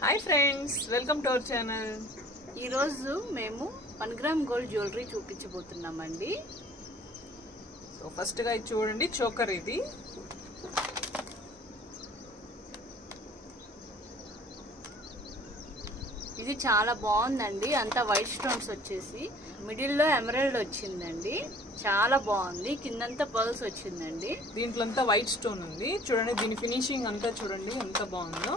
Hi friends, welcome to our channel. ఈ రోజు మేము 1 గ్రామ్ గోల్డ్ జ్యువెలరీ చూపించబోతున్నామండి. సో ఫస్ట్ గా ఇది చూడండి, చోకర్. ఇది చాలా బాగుందండి. అంతా వైట్ స్టోన్స్ వచ్చేసి మిడిల్ లో ఎమరాల్డ్ వచ్చిందండి. చాలా బాగుంది. కిందంతా పర్ల్స్ వచ్చిందండి. దీంట్లో అంతా వైట్ స్టోన్ ఉంది. చూడండి, దీని ఫినిషింగ్ అంతా చూడండి ఎంత బాగుందో.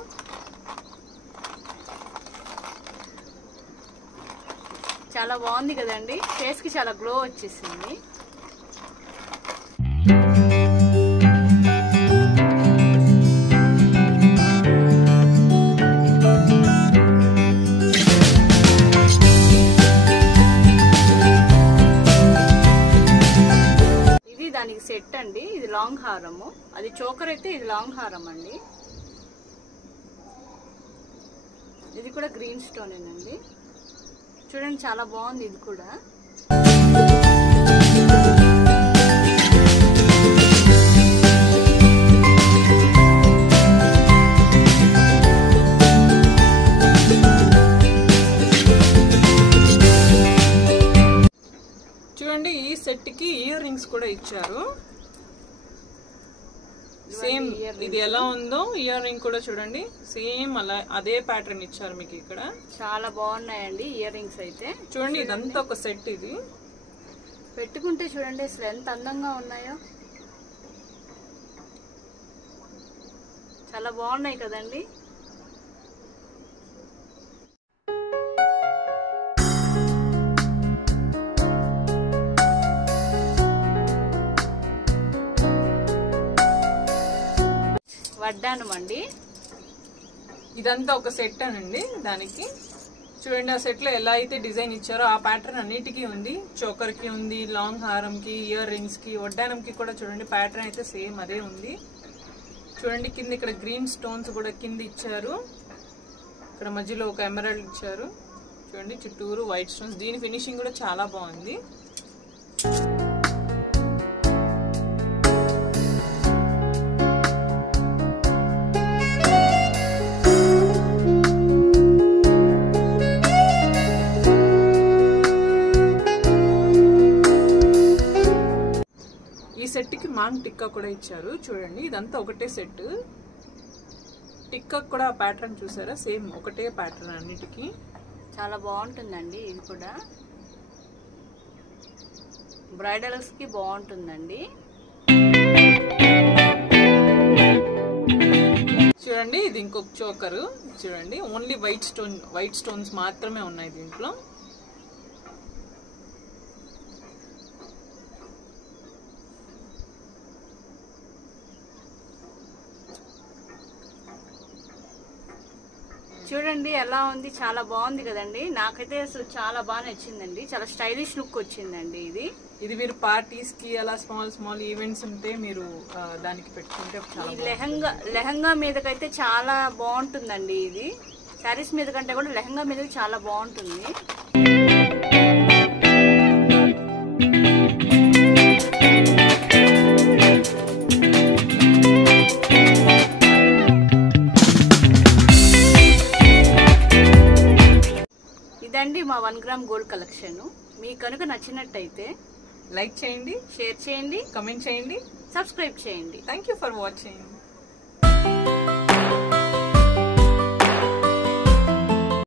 చాలా బాగుంది కదండి. ఫేస్ కి చాలా గ్లో వచ్చేసింది. ఇది దానికి సెట్ అండి. ఇది లాంగ్ హారము, అది చోకర్ అయితే ఇది లాంగ్ హారం అండి. ఇది కూడా గ్రీన్ స్టోనేనండి. చూడండి, చాలా బాగుంది. ఇది కూడా చూడండి, ఈ సెట్ కి ఇయర్ రింగ్స్ కూడా ఇచ్చారు. సేమ్ ఇది ఎలా ఉందో ఇయర్ రింగ్ కూడా చూడండి, సేమ్ అలా అదే ప్యాటర్న్ ఇచ్చారు మీకు. ఇక్కడ చాలా బాగున్నాయండి ఇయర్ రింగ్స్ అయితే. చూడండి, ఇదంతా ఒక సెట్. ఇది పెట్టుకుంటే చూడండి అసలు ఎంత అందంగా ఉన్నాయో. చాలా బాగున్నాయి కదండి. వడ్డానం అండి. ఇదంతా ఒక సెట్ అనండి. దానికి చూడండి, ఆ సెట్ లో ఎలా అయితే డిజైన్ ఇచ్చారో ఆ ప్యాటర్న్ అన్నిటికీ ఉంది. చోకర్ కి ఉంది, లాంగ్ హారం కి, ఇయర్ రింగ్స్ కి, వడ్డానం కి కూడా చూడండి ప్యాటర్న్ అయితే సేమ్ అదే ఉంది. చూడండి, కింద ఇక్కడ గ్రీన్ స్టోన్స్ కూడా కింద ఇచ్చారు. ఇక్కడ మధ్యలో ఒక ఎమరాల్డ్ ఇచ్చారు. చూడండి, చుట్టూరు వైట్ స్టోన్స్. దీని ఫినిషింగ్ కూడా చాలా బాగుంది. ఈ సెట్ కి మాంగ్ టిక్కా కూడా ఇచ్చారు. చూడండి, ఇదంతా ఒకటే సెట్. టిక్కా కూడా ప్యాటర్న్ చూసారా, సేమ్ ఒకటే ప్యాటర్న్ అన్నిటికీ. చాలా బాగుంటుందండి. ఇది కూడా బ్రైడల్స్ కి బాగుంటుందండి. చూడండి, ఇది ఇంకొక చోకరు. చూడండి, ఓన్లీ వైట్ స్టోన్స్ మాత్రమే ఉన్నాయి దీంట్లో. చూడండి ఎలా ఉంది. చాలా బాగుంది కదండి. నాకైతే అసలు చాలా బాగా నచ్చిందండి. చాలా స్టైలిష్ లుక్ వచ్చిందండి. ఇది మీరు పార్టీస్ కి అలా స్మాల్ ఈవెంట్స్ ఉంటే మీరు దానికి పెట్టుకుంటే లెహంగా మీదకైతే చాలా బాగుంటుందండి. ఇది శారీస్ మీద కంటే కూడా లెహంగా మీద చాలా బాగుంటుంది. ఇదండి మా 1 గ్రామ్ గోల్డ్ కలెక్షన్. మీకు కనుక నచ్చినట్టయితే లైక్ చేయండి, షేర్ చేయండి, కమెంట్ చేయండి, సబ్స్క్రైబ్ చేయండి. Thank you for watching.